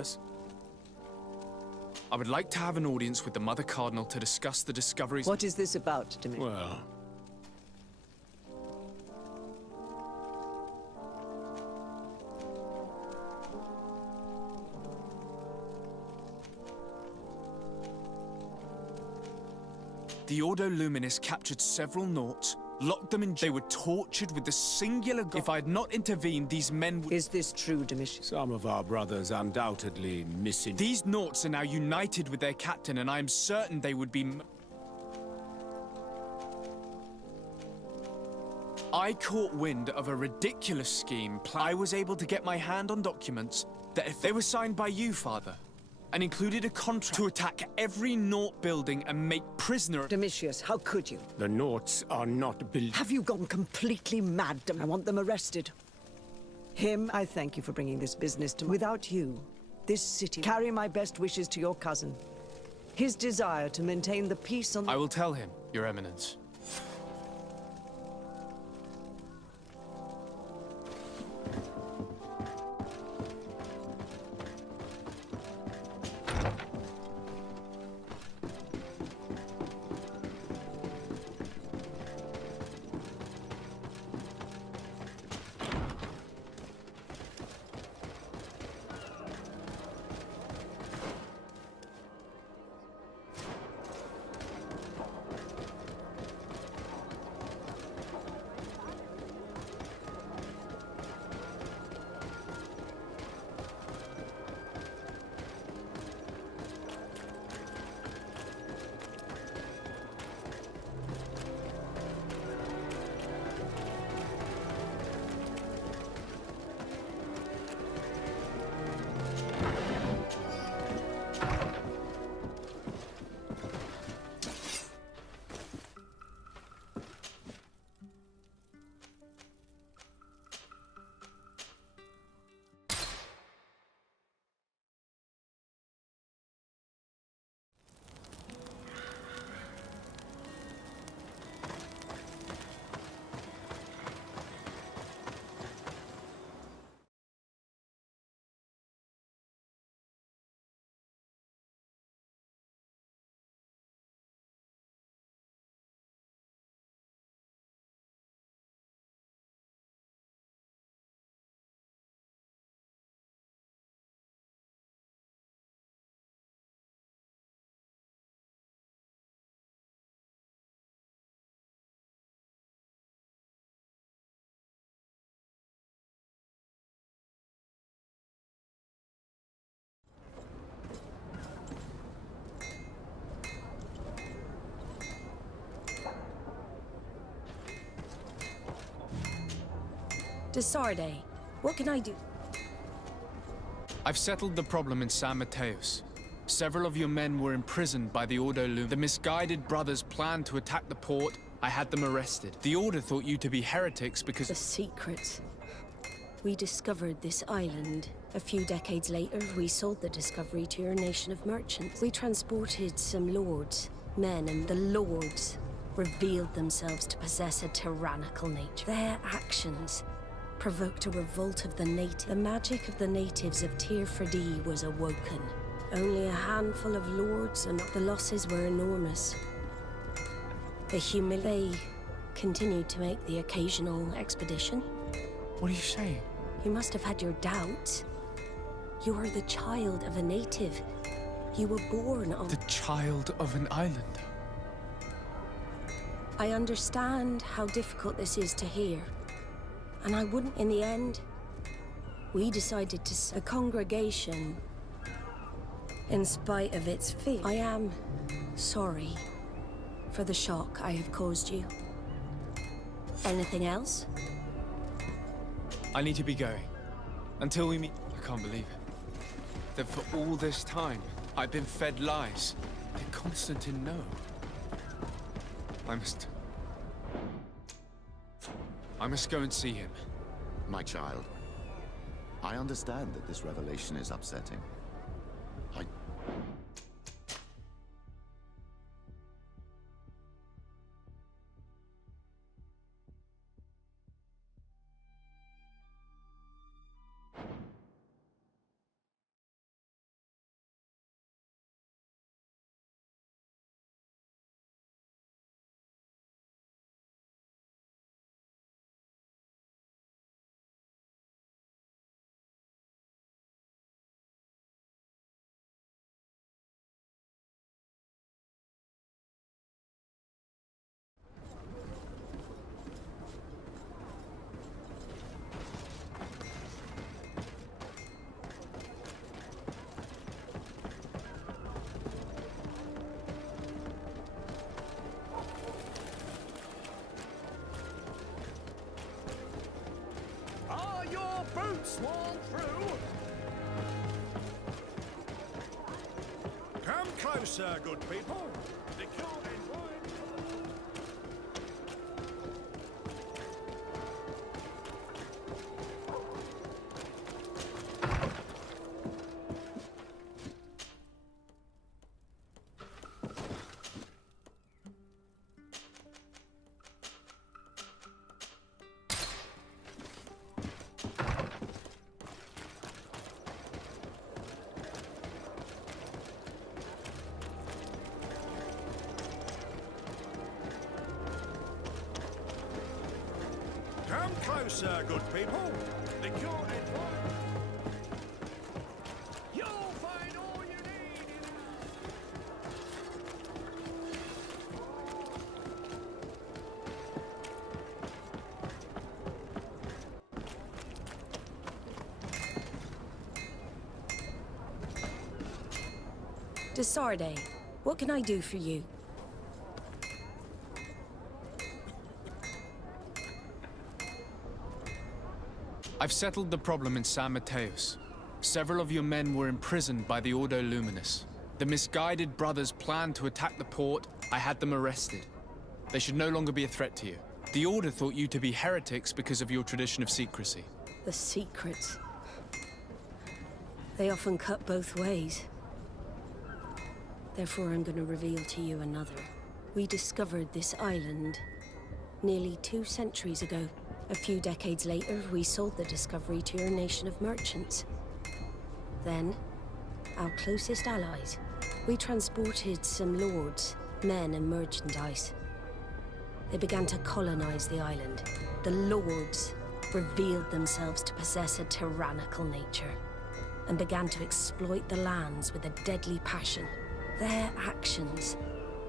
Yes? I would like to have an audience with the Mother Cardinal to discuss the discoveries... What is this about, Dimitri? Well... The Ordo Luminis captured several Nauts, locked them in... They were tortured with the singular goal... If I had not intervened, these men would... Is this true, Dimitri? Some of our brothers undoubtedly missing... These Nauts are now united with their captain, and I am certain they would be... I caught wind of a ridiculous scheme. I was able to get my hand on documents that if they were signed by you, Father, and included a contract to attack every Naut building and make prisoner... Demetrius, how could you? The Nauts are not built... Have you gone completely mad? I want them arrested. Him, I thank you for bringing this business to me. Without you, this city... Carry my best wishes to your cousin. His desire to maintain the peace on... I will tell him, Your Eminence. Desarde, what can I do? I've settled the problem in San Mateos. Several of your men were imprisoned by the Ordo Lum. The misguided brothers planned to attack the port. I had them arrested. The Order thought you to be heretics because... The secret. We discovered this island. A few decades later, we sold the discovery to your nation of merchants. We transported some lords, men, and the lords revealed themselves to possess a tyrannical nature. Their actions provoked a revolt of the natives. The magic of the natives of Tir Freddy was awoken. Only a handful of lords, and the losses were enormous. They continued to make the occasional expedition. What are you saying? You must have had your doubts. You are the child of a native. You were born on... The child of an islander. I understand how difficult this is to hear. And I wouldn't... In the end, we decided to... A congregation, in spite of its fear. I am sorry for the shock I have caused you. Anything else? I need to be going. Until we meet... I can't believe it. That for all this time, I've been fed lies. Did Constantine know? I must go and see him. My child, I understand that this revelation is upsetting. boots swung through? Come closer, good people. The cure is wine. Come closer, good people. The cure is wine. You'll find all you need in Desarde, what can I do for you? I've settled the problem in San Mateos. Several of your men were imprisoned by the Ordo Luminous. The misguided brothers planned to attack the port. I had them arrested. They should no longer be a threat to you. The Order thought you to be heretics because of your tradition of secrecy. The secrets. They often cut both ways. Therefore, I'm going to reveal to you another. We discovered this island nearly 2 centuries ago. A few decades later, we sold the discovery to your nation of merchants. Then, our closest allies. We transported some lords, men and merchandise. They began to colonize the island. The lords revealed themselves to possess a tyrannical nature and began to exploit the lands with a deadly passion. Their actions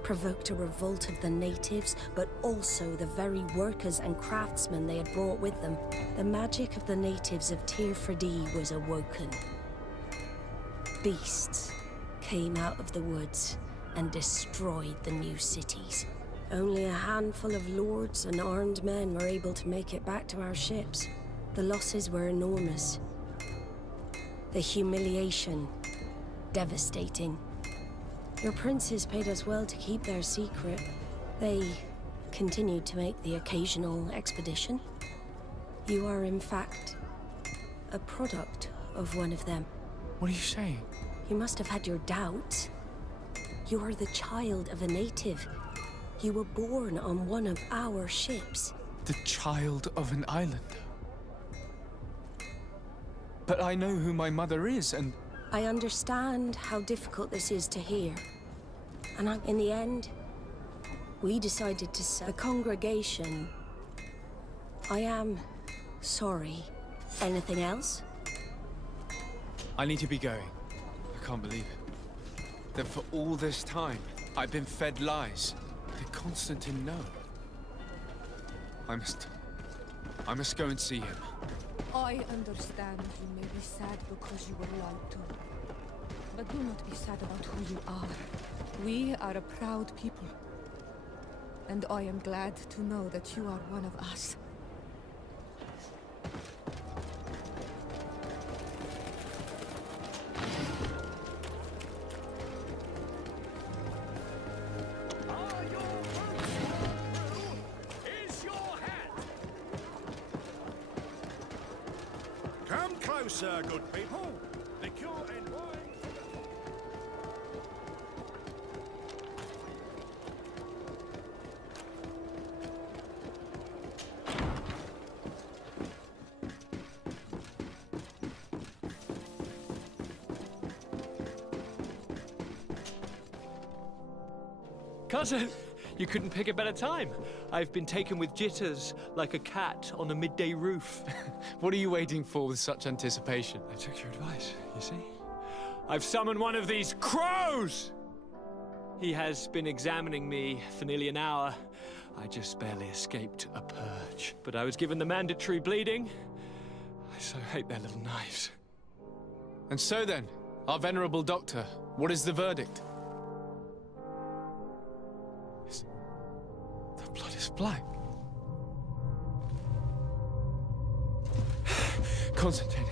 provoked a revolt of the natives, but also the very workers and craftsmen they had brought with them. The magic of the natives of Tir Freddy was awoken. Beasts came out of the woods and destroyed the new cities. Only a handful of lords and armed men were able to make it back to our ships. The losses were enormous. The humiliation, devastating. Your princes paid us well to keep their secret. They continued to make the occasional expedition. You are, in fact, a product of one of them. What are you saying? You must have had your doubts. You are the child of a native. You were born on one of our ships. The child of an islander. But I know who my mother is, and... I understand how difficult this is to hear. And in the end, we decided to sell the congregation. I am sorry. Anything else? I need to be going. I can't believe it. That for all this time, I've been fed lies. Did Constantine know? I must go and see him. I understand you may be sad because you were lied to. But do not be sad about who you are. We are a proud people. And I am glad to know that you are one of us. Are your boots through? Is your hat? Come closer, good people. The cure and wine. Cousin, you couldn't pick a better time. I've been taken with jitters, like a cat on a midday roof. What are you waiting for with such anticipation? I took your advice, you see? I've summoned one of these crows! He has been examining me for nearly an hour. I just barely escaped a purge. But I was given the mandatory bleeding. I so hate their little knives. And so then, our venerable doctor, what is the verdict? The blood is black. Constantine,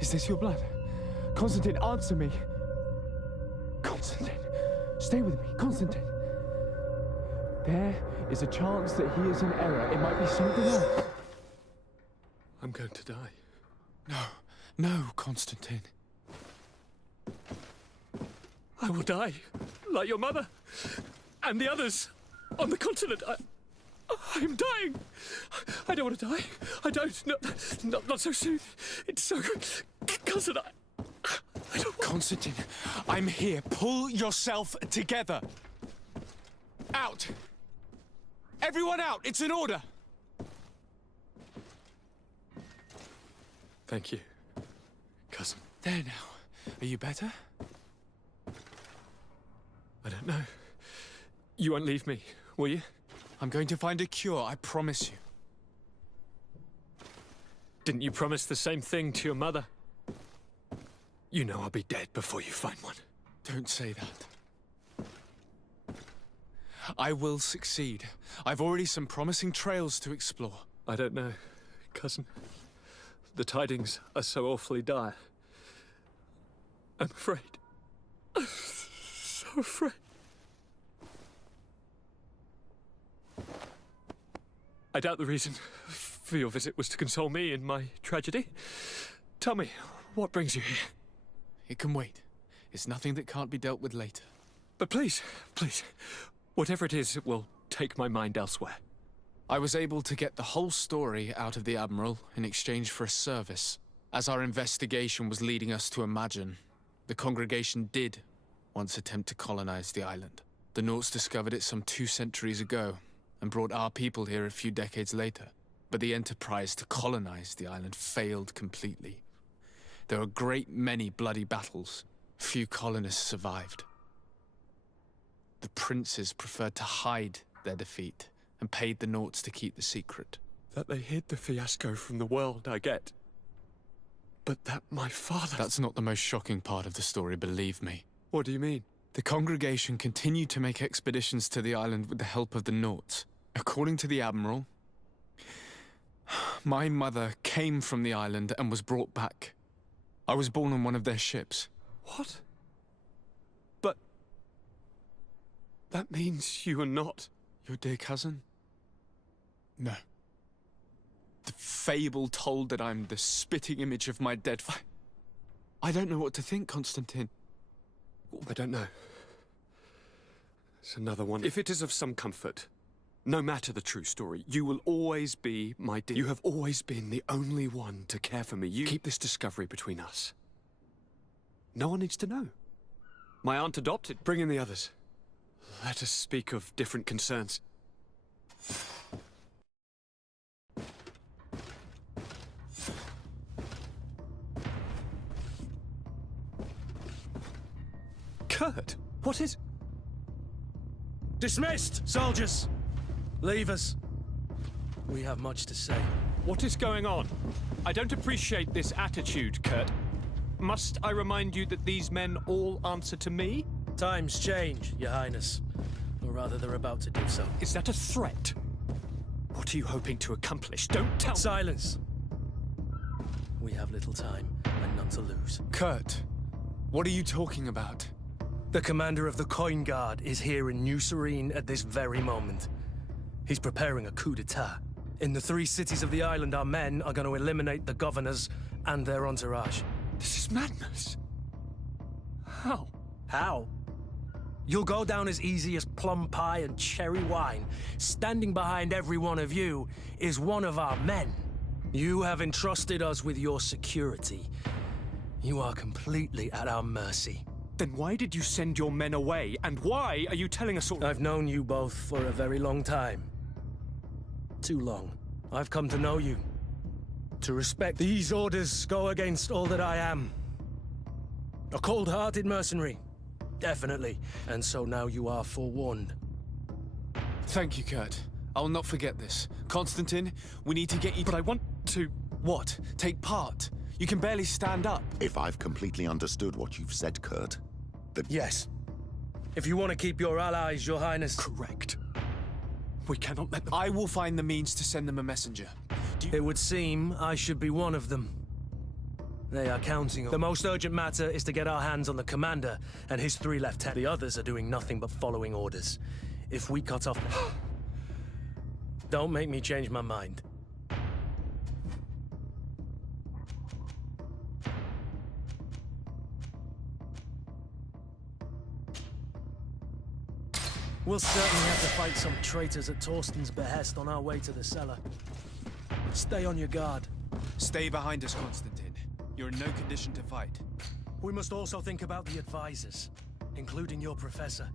is this your blood? Constantine, answer me. Constantine, stay with me. Constantine. There is a chance that he is in error. It might be something else. I'm going to die. No, no, Constantine. I will die, like your mother, and the others on the continent. I'm dying. I don't want to die. I don't. Not so soon. It's so good. Cousin, I don't. Constantine, I'm here. Pull yourself together. Out. Everyone out. It's an order. Thank you, cousin. There now. Are you better? I don't know. You won't leave me, will you? I'm going to find a cure, I promise you. Didn't you promise the same thing to your mother? You know I'll be dead before you find one. Don't say that. I will succeed. I've already some promising trails to explore. I don't know, cousin. The tidings are so awfully dire. I'm afraid. I'm so afraid. I doubt the reason for your visit was to console me in my tragedy. Tell me, what brings you here? It can wait. It's nothing that can't be dealt with later. But please, please, whatever it is, it will take my mind elsewhere. I was able to get the whole story out of the Admiral in exchange for a service. As our investigation was leading us to imagine, the congregation did once attempt to colonize the island. The Nauts discovered it some 2 centuries ago and brought our people here a few decades later. But the enterprise to colonize the island failed completely. There were a great many bloody battles. Few colonists survived. The princes preferred to hide their defeat and paid the Nauts to keep the secret. That they hid the fiasco from the world, I get. But that my father... That's not the most shocking part of the story, believe me. What do you mean? The congregation continued to make expeditions to the island with the help of the Nauts. According to the Admiral, my mother came from the island and was brought back. I was born on one of their ships. What? But... that means you are not... Your dear cousin? No. The fable told that I'm the spitting image of my dead father. I don't know what to think, Constantine. I don't know. It's another one. If it is of some comfort, no matter the true story, you will always be my dear. You have always been the only one to care for me. You keep this discovery between us. No one needs to know. My aunt adopted. Bring in the others. Let us speak of different concerns. Kurt, what is... Dismissed, soldiers! Leave us. We have much to say. What is going on? I don't appreciate this attitude, Kurt. Must I remind you that these men all answer to me? Times change, Your Highness. Or rather, they're about to do so. Is that a threat? What are you hoping to accomplish? Don't tell me. Silence! We have little time, and none to lose. Kurt, what are you talking about? The commander of the Coin Guard is here in New Serene at this very moment. He's preparing a coup d'etat. In the 3 cities of the island, our men are going to eliminate the governors and their entourage. This is madness. How? How? You'll go down as easy as plum pie and cherry wine. Standing behind every one of you is one of our men. You have entrusted us with your security. You are completely at our mercy. Then why did you send your men away? And why are you telling us all— I've known you both for a very long time. Too long. I've come to know you. To respect these orders go against all that I am. A cold-hearted mercenary. Definitely. And so now you are forewarned. Thank you, Kurt. I will not forget this. Constantine, we need to get you— But I want to— What? Take part? You can barely stand up. If I've completely understood what you've said, Kurt, Yes. If you want to keep your allies, Your Highness. Correct. We cannot let them— I will find the means to send them a messenger. It would seem I should be one of them. They are counting on... The most urgent matter is to get our hands on the commander and his 3 lieutenants. The others are doing nothing but following orders. If we cut off... Don't make me change my mind. We'll certainly have to fight some traitors at Torsten's behest on our way to the cellar. Stay on your guard. Stay behind us, Constantine. You're in no condition to fight. We must also think about the advisors, including your professor.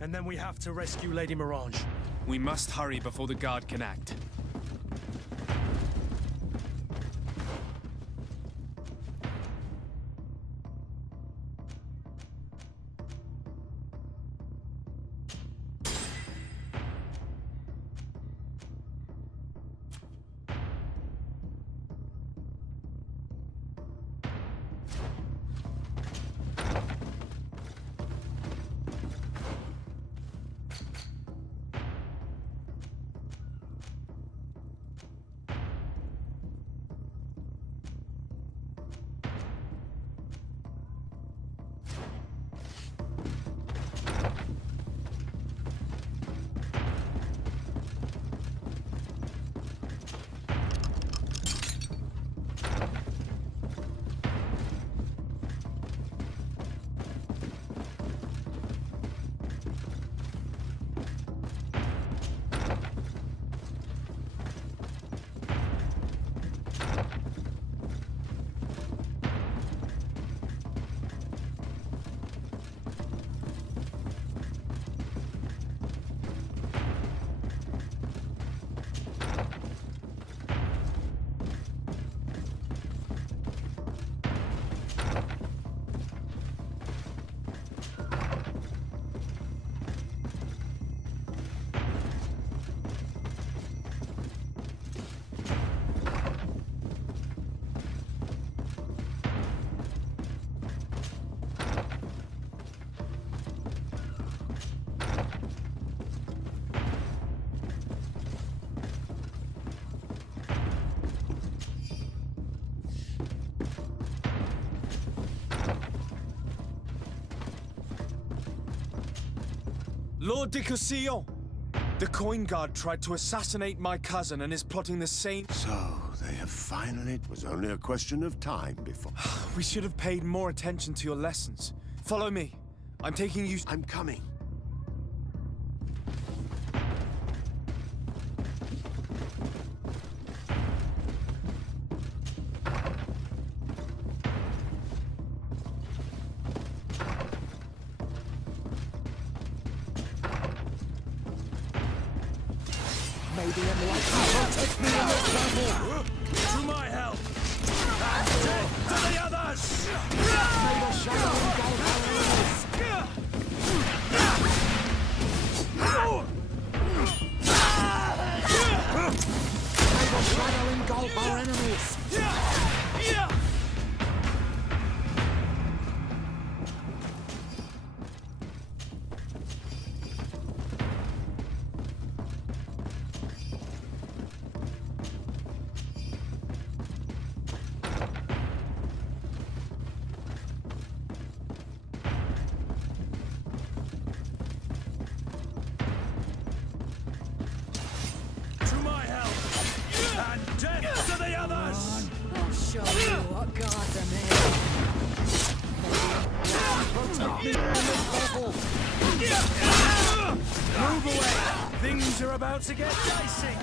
And then we have to rescue Lady Mirange. We must hurry before the guard can act. Lord de Cossillon! The coin guard tried to assassinate my cousin and is plotting the same... So, they have finally... It was only a question of time before... We should have paid more attention to your lessons. Follow me. I'm taking you... I'm coming. Maybe enlightenment will take me in this battle. To my help! And death to the others! May the shadow engulf our enemies. May the shadow engulf our enemies. Death to the others! I'll show you what gods are made. Move away! Things are about to get dicey!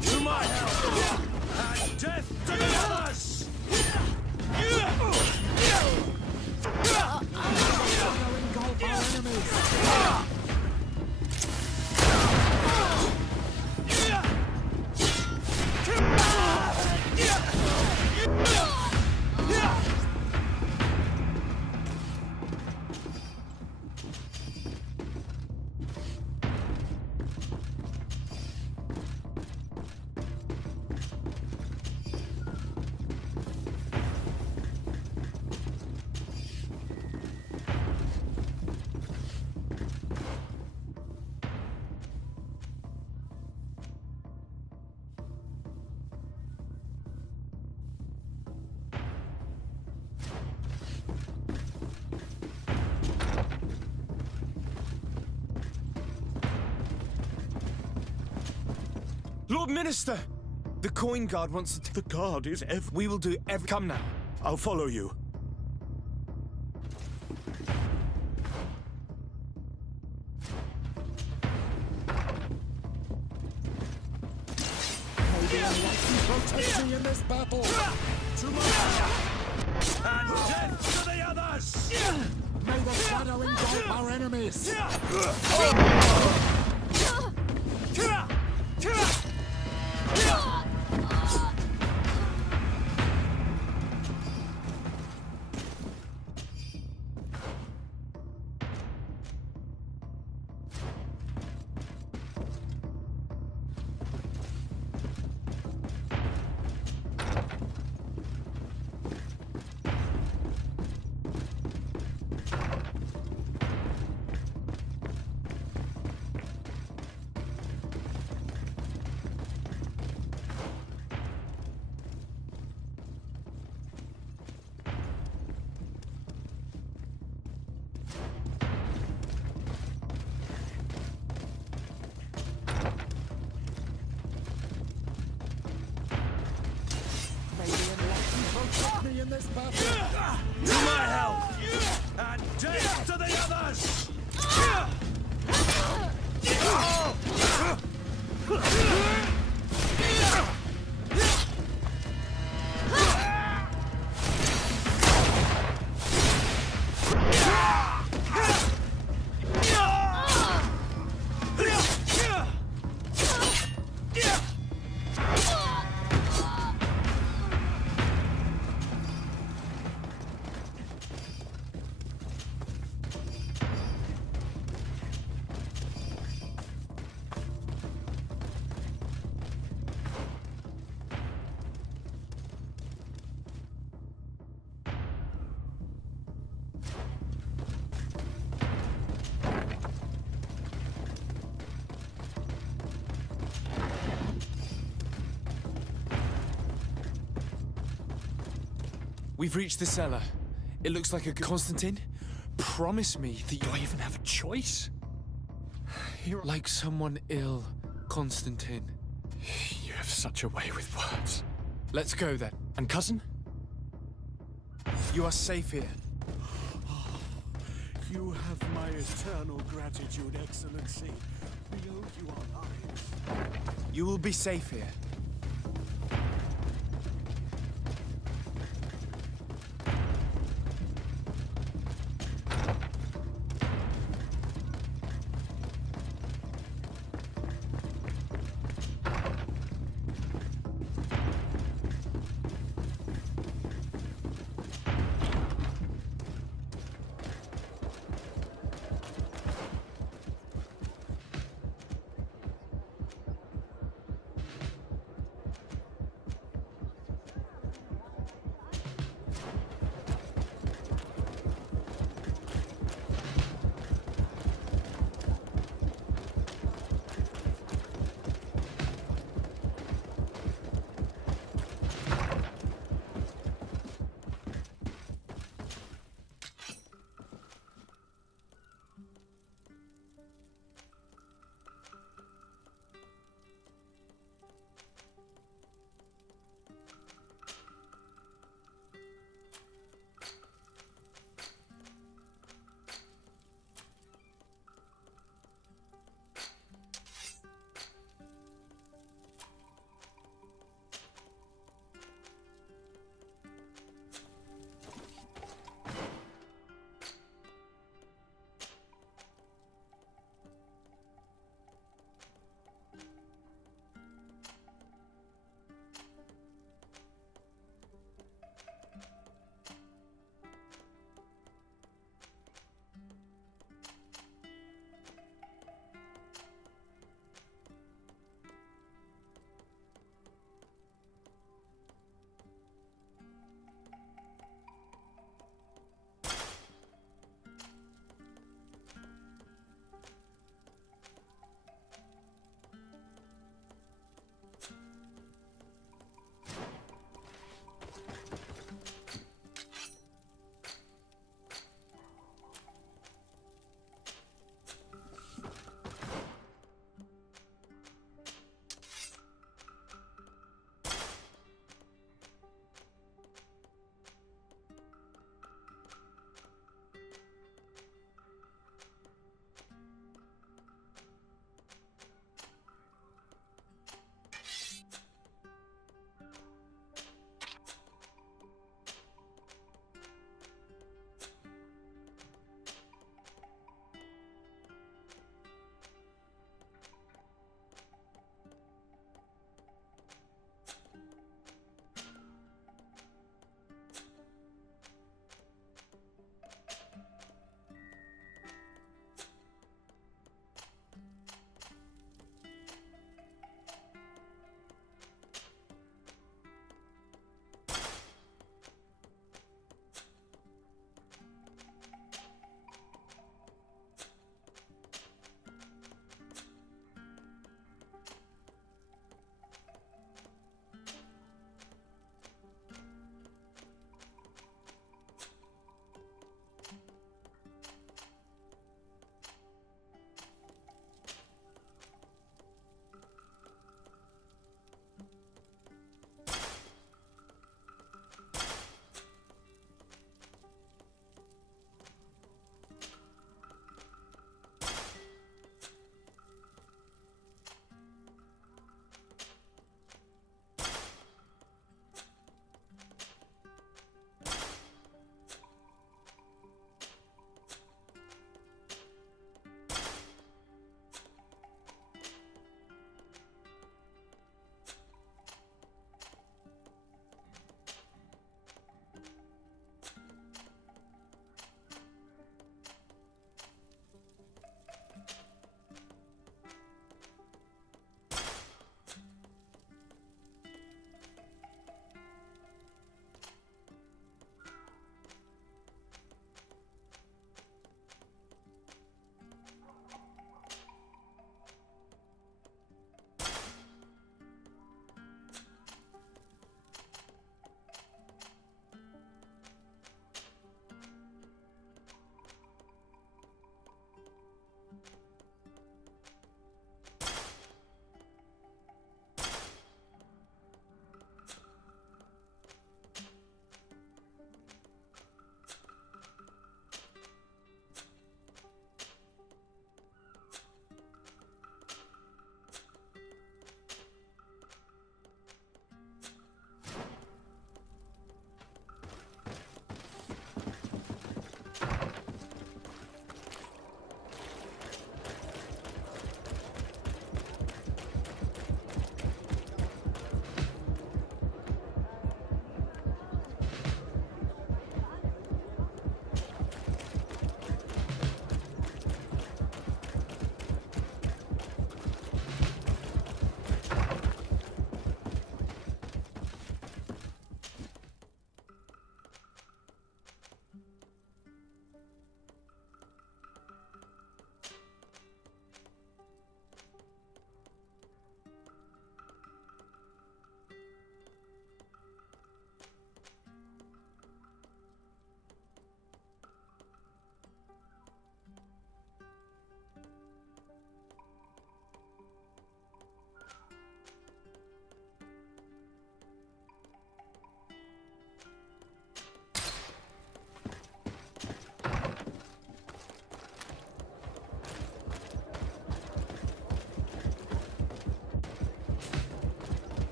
To my help! And death to the others! Lord Minister! The coin guard wants to... The guard is We will do every... Come now. I'll follow you. Protect me in this battle! To my and death to the others! May the shadow engulf our enemies! Protect me in this battle! To my help! And death to the others! We've reached the cellar. It looks like a... Constantine, promise me that Do I even have a choice? you're like someone ill, Constantine. You have such a way with words. Let's go then. And cousin? You are safe here. You have my eternal gratitude, Excellency. We owe you our lives. You will be safe here.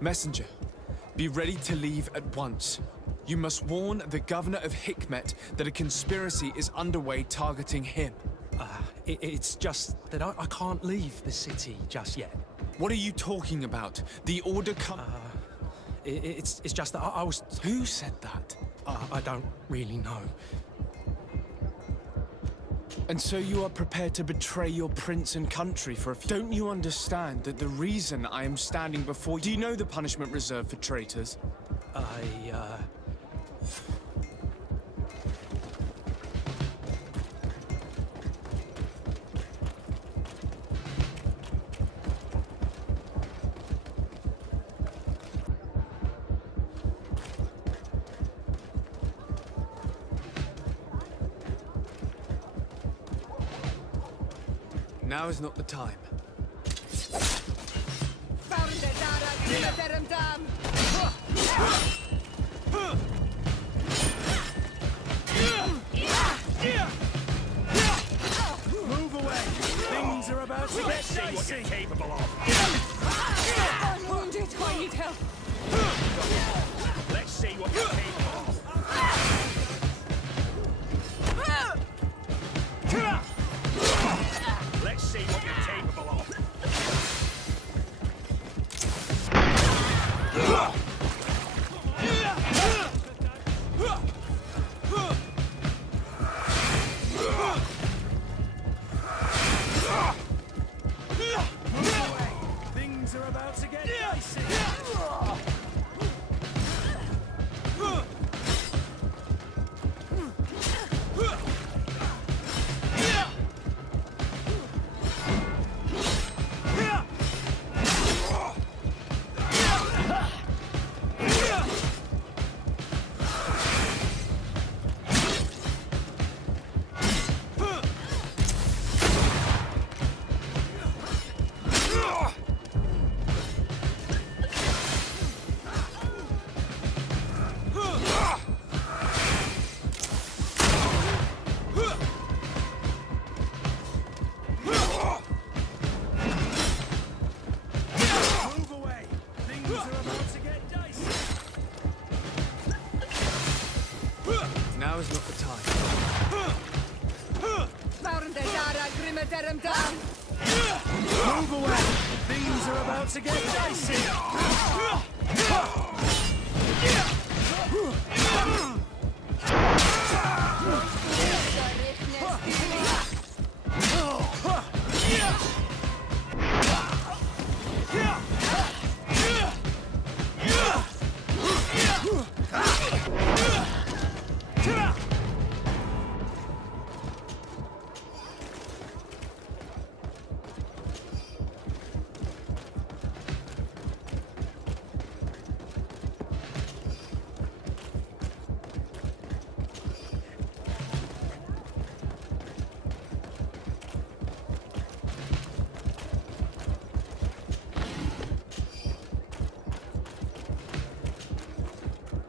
Messenger, be ready to leave at once. You must warn the governor of Hikmet that a conspiracy is underway targeting him. It's just that I can't leave the city just yet. What are you talking about? The order It's just that I was... Who said that? I don't really know. And so you are prepared to betray your prince and country for a... Don't you understand that the reason I am standing before you... Do you know the punishment reserved for traitors? Now is not the time. Move away! Things are about to get dicey! What you're capable of! I'm wounded, I need help! Let's see what you're capable of! Let's see what you're capable of! Things are about to get dicey! Now is not the time. Move away! Things are about to get dicey!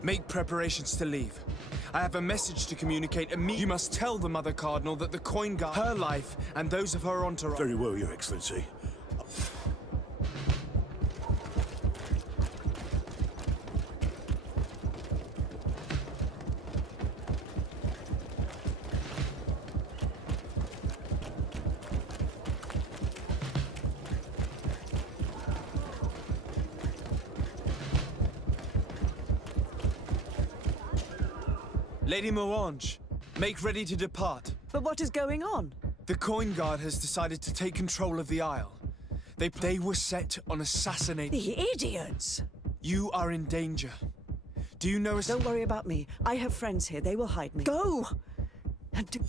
Make preparations to leave. I have a message to communicate immediately. You must tell the Mother Cardinal that the coin guard, her life, and those of her entourage... Very well, Your Excellency. Lady Moange, make ready to depart. But what is going on? The coin guard has decided to take control of the Isle. They were set on assassinating... The idiots! You are in danger. Do you know Don't worry about me. I have friends here. They will hide me. Go! And do...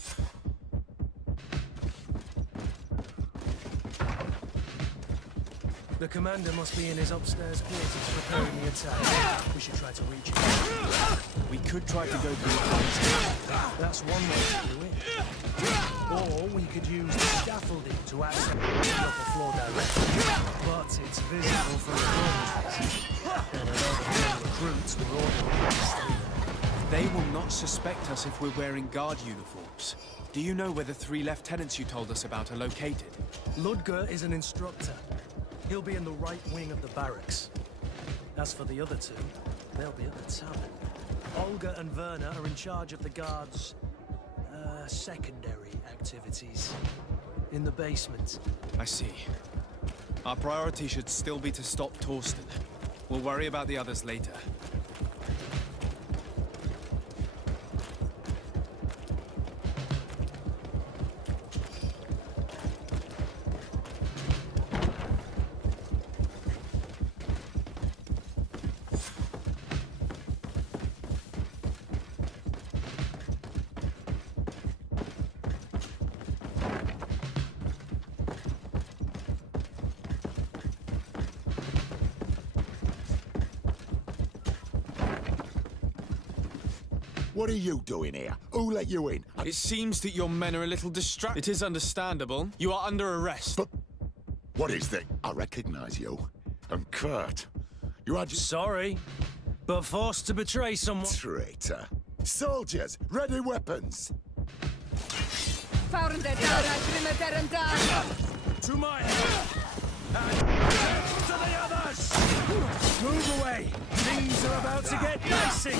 The commander must be in his upstairs quarters preparing the attack. We should try to reach him. We could try to go through the front. That's one way to do it. Or we could use the scaffolding to access the upper floor directly. But it's visible from the dormitories. And another recruits were ordered to stay there. They will not suspect us if we're wearing guard uniforms. Do you know where the 3 lieutenants you told us about are located? Ludger is an instructor. He'll be in the right wing of the barracks. As for the other 2, they'll be at the tavern. Olga and Werner are in charge of the guards' secondary activities. In the basement. I see. Our priority should still be to stop Torsten. We'll worry about the others later. What are you doing here? Who let you in? It seems that your men are a little distracted. It is understandable. You are under arrest. But what is that? I recognize you. I'm Kurt. You are just... Sorry, but forced to betray someone. Traitor. Soldiers, ready weapons. To my help! And to the others! Move away! Things are about to get dicey!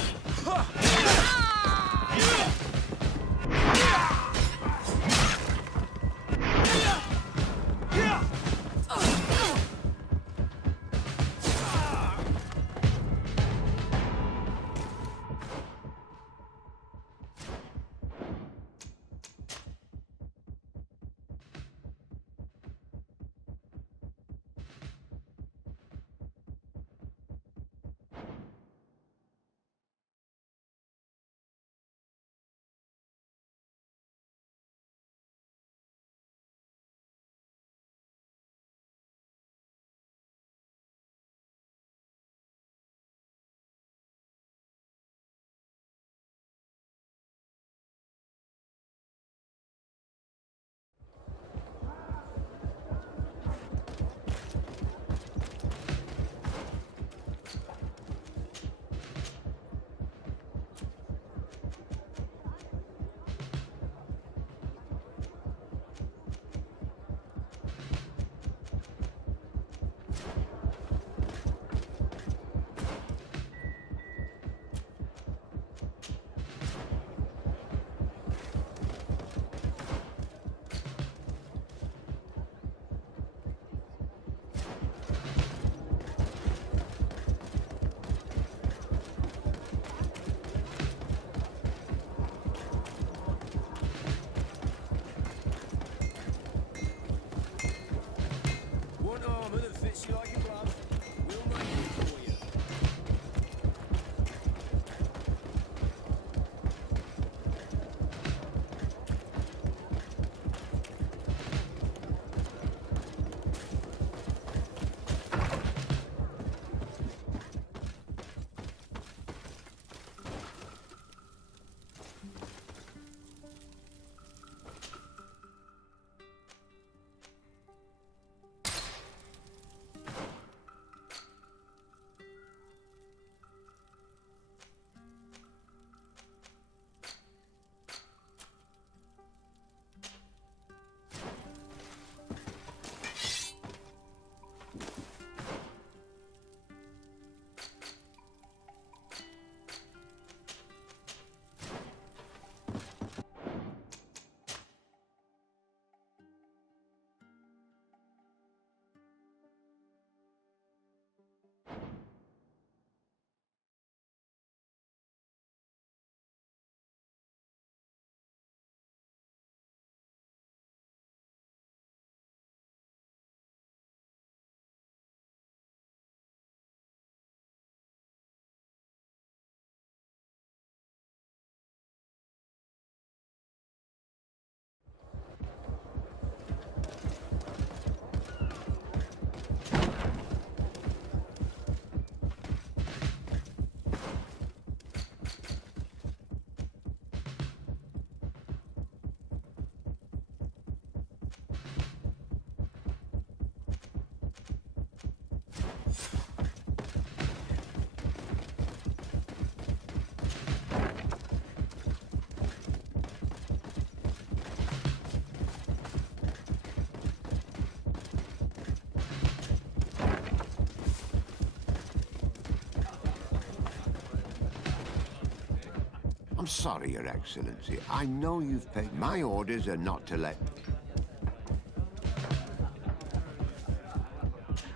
I'm sorry, Your Excellency. I know you've paid. My orders are not to let...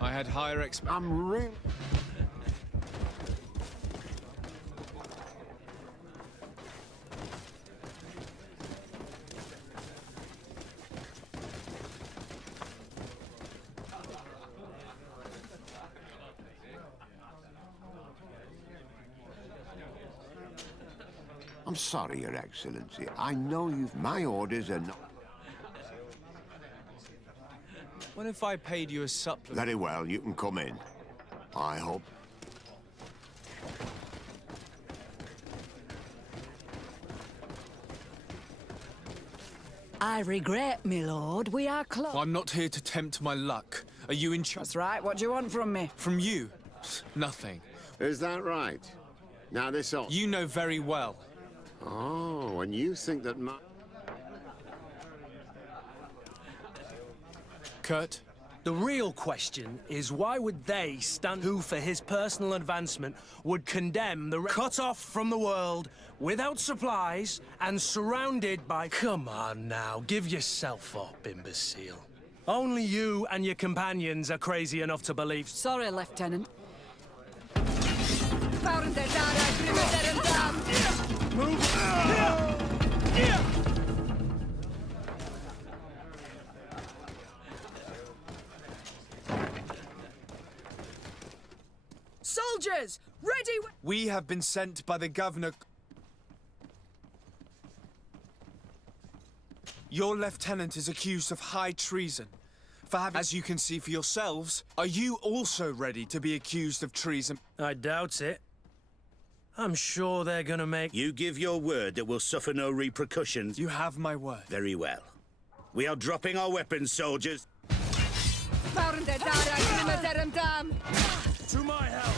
I had higher I'm really... I'm sorry, Your Excellency. I know you've... My orders are not... What if I paid you a supplement? Very well, you can come in. I hope... I regret, my lord. We are close. I'm not here to tempt my luck. Are you in charge? That's right. What do you want from me? From you? Nothing. Is that right? Now this all... You know very well. Oh, and you think that my... Kurt? The real question is why would they stand who, for his personal advancement, would condemn the cut off from the world, without supplies, and surrounded by... Come on now, give yourself up, imbecile. Only you and your companions are crazy enough to believe... Sorry, Lieutenant. Move! Soldiers, ready! We have been sent by the governor... Your lieutenant is accused of high treason. For having... As you can see for yourselves, are you also ready to be accused of treason? I doubt it. I'm sure they're gonna make... You give your word that we'll suffer no repercussions. You have my word. Very well. We are dropping our weapons, soldiers. To my help!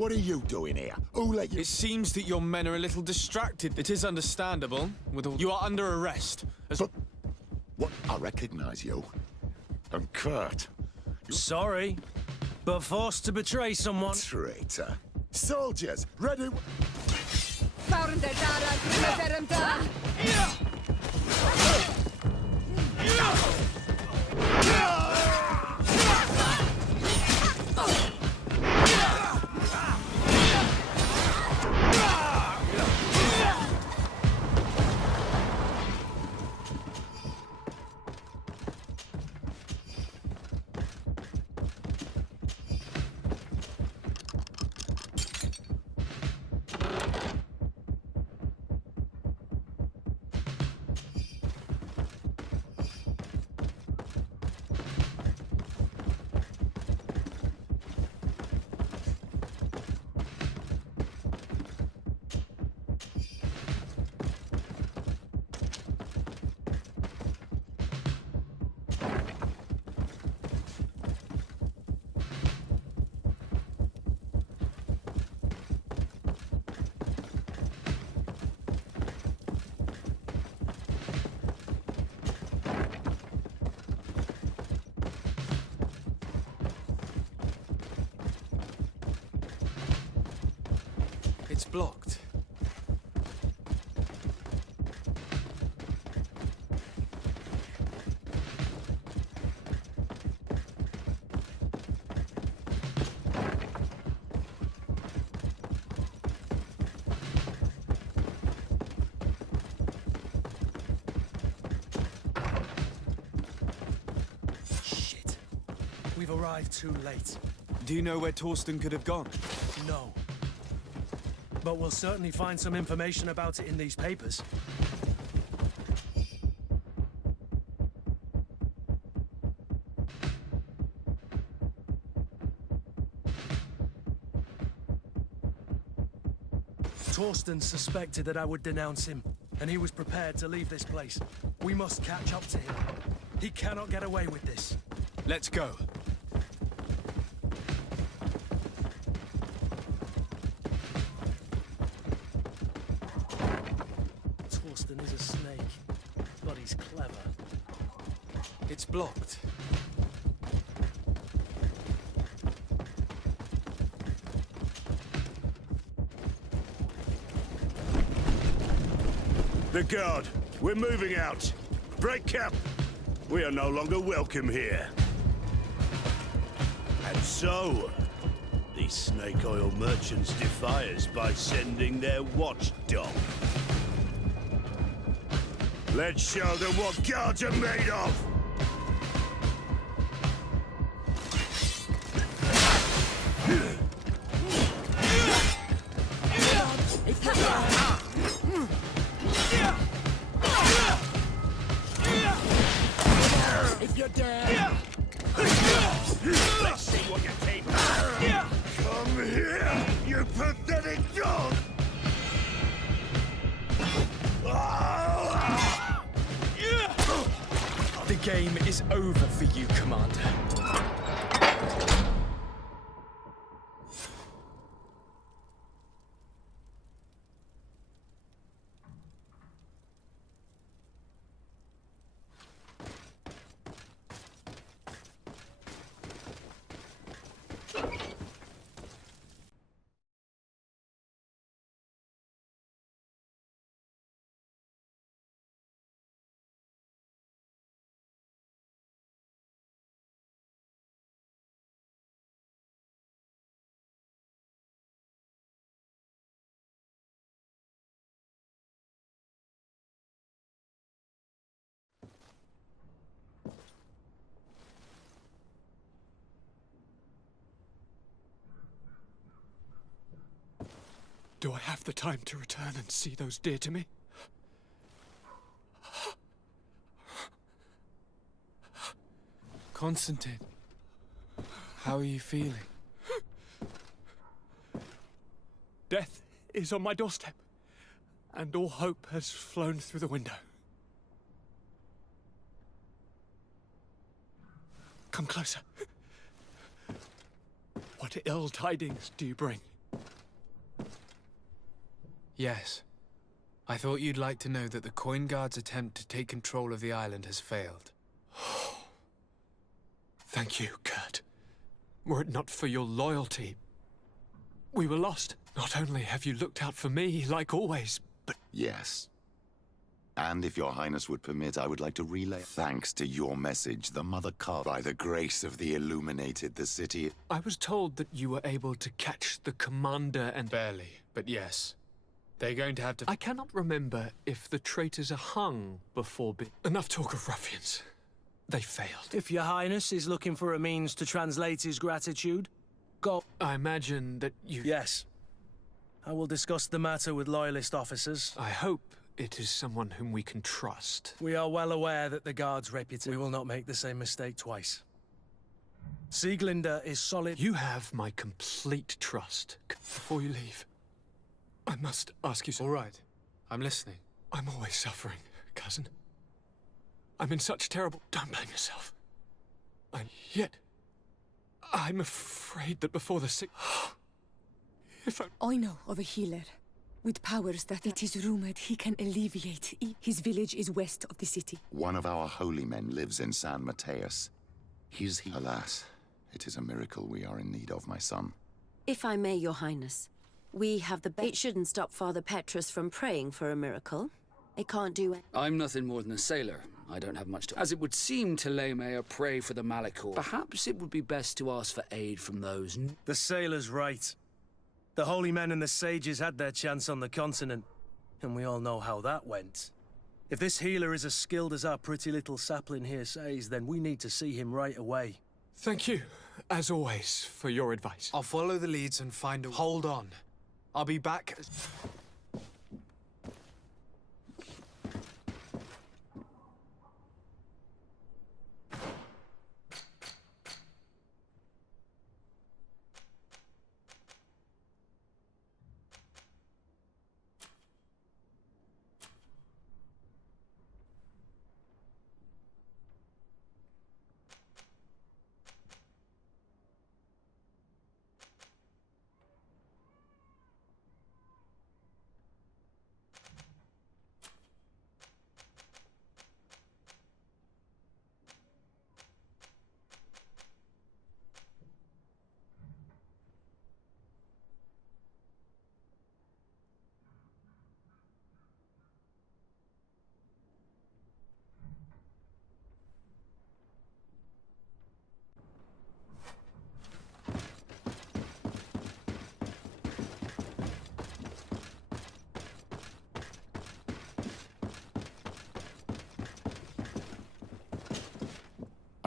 What are you doing here? Who let you... It seems that your men are a little distracted. It is understandable. With all... You are under arrest. But... What? I recognize you. And Kurt. Sorry, but forced to betray someone... Traitor. Soldiers, ready... It's blocked. Shit. We've arrived too late. Do you know where Torsten could have gone? No. But we'll certainly find some information about it in these papers. Torsten suspected that I would denounce him, and he was prepared to leave this place. We must catch up to him. He cannot get away with this. Let's go. Torsten is a snake, but he's clever. It's blocked. The guard, we're moving out. Break camp. We are no longer welcome here. And so, these snake oil merchants defy us by sending their watchdog. Let's show them what guards are made of! If you're dead! Let's see what you're capable of! Come here, you pathetic dog! The game is over for you, Commander. Do I have the time to return and see those dear to me? Constantine, how are you feeling? Death is on my doorstep, and all hope has flown through the window. Come closer. What ill tidings do you bring? Yes. I thought you'd like to know that the Coin Guard's attempt to take control of the island has failed. Thank you, Kurt. Were it not for your loyalty, we were lost. Not only have you looked out for me, like always, but... Yes. And if your highness would permit, I would like to relay thanks to your message. The Mother Carved by the grace of the Illuminated, the city... I was told that you were able to catch the commander and... Barely, but yes. They're going to have to... I cannot remember if the traitors are hung before Enough talk of ruffians. They failed. If your highness is looking for a means to translate his gratitude, go... I imagine that you... Yes. I will discuss the matter with loyalist officers. I hope it is someone whom we can trust. We are well aware that the guard's reputation... We will not make the same mistake twice. Sieglinde is solid... You have my complete trust. Before you leave, I must ask you... All right. I'm listening. I'm always suffering, cousin. I'm in such terrible... Don't blame yourself. And yet, I'm afraid that before the sick... If I know of a healer with powers that it is rumored he can alleviate. His village is west of the city. One of our holy men lives in San Mateus. Alas, it is a miracle we are in need of, my son. If I may, your highness, We have the It shouldn't stop Father Petrus from praying for a miracle. It can't do it. I'm nothing more than a sailor. I don't have much to... As it would seem to lay Mayor pray for the Malachor, perhaps it would be best to ask for aid from those... The sailor's right. The holy men and the sages had their chance on the continent, and we all know how that went. If this healer is as skilled as our pretty little sapling here says, then we need to see him right away. Thank you, as always, for your advice. I'll follow the leads and find a... Hold on. I'll be back...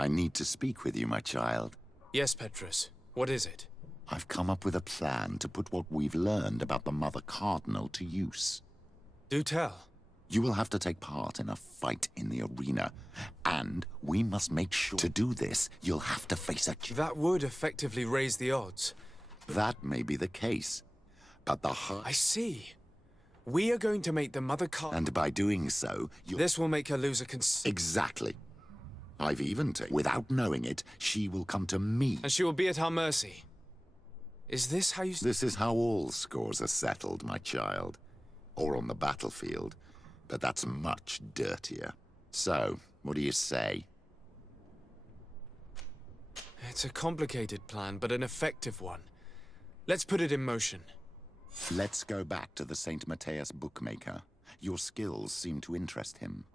I need to speak with you, my child. Yes, Petrus. What is it? I've come up with a plan to put what we've learned about the Mother Cardinal to use. Do tell. You will have to take part in a fight in the arena, and we must make sure to do this, you'll have to face a... That would effectively raise the odds. That may be the case, but the I see. We are going to make the Mother Cardinal... And by doing so, you... This will make her lose a Exactly. I've even taken... Without knowing it, she will come to me. And she will be at our mercy. Is this how you... This is how all scores are settled, my child. Or on the battlefield. But that's much dirtier. So, what do you say? It's a complicated plan, but an effective one. Let's put it in motion. Let's go back to the St. Matthias bookmaker. Your skills seem to interest him.